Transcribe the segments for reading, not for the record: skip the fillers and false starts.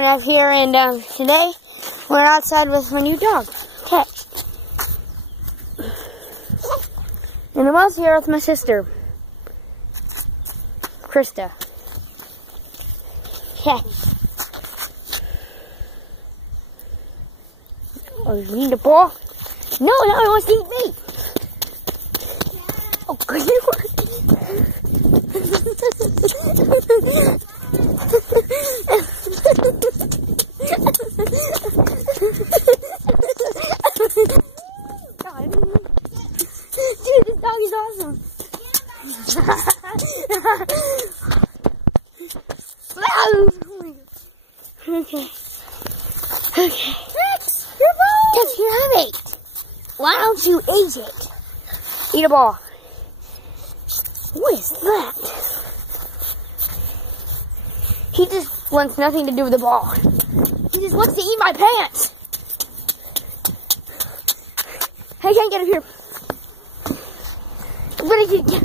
Nev here, and today we're outside with my new dog, Cat. And I'm also here with my sister, Krista. Cat. Oh, you need a ball? No, he wants to eat me. Oh, good. God. Dude, this dog is awesome. Okay. Okay. Your ball! Yes, you have it. Why don't you eat it? Eat a ball. What is that? He just wants nothing to do with the ball. He just wants to eat my pants. Hey, can't get up here. What did you get?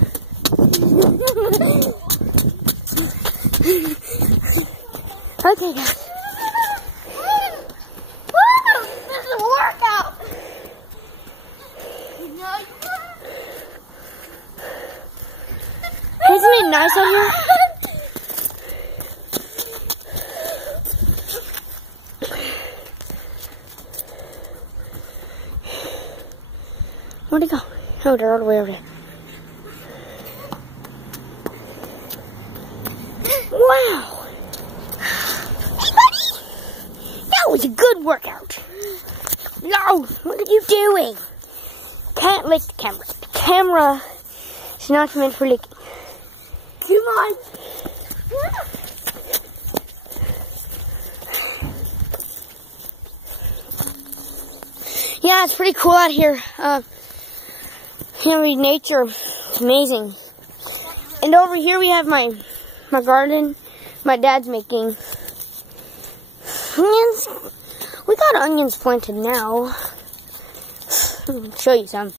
Okay, guys. This is a workout. Isn't it nice out here? Where'd he go? Oh, they're all the way over there. Wow! Hey, buddy! That was a good workout. No! What are you doing? Can't lick the camera. The camera is not meant for licking. Come on! Yeah, it's pretty cool out here. Can't read nature. It's amazing. And over here we have my garden. My dad's making onions. We got onions planted now. Let me show you some.